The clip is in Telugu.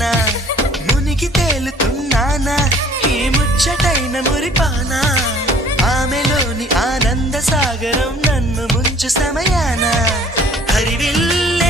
నేనా మునిగి తేలుతున్నానా ఈ ముచ్చటైన మురిపానా ఆమెలోని ఆనంద సాగరం నన్ను ముంచు సమయాన హరివిల్లే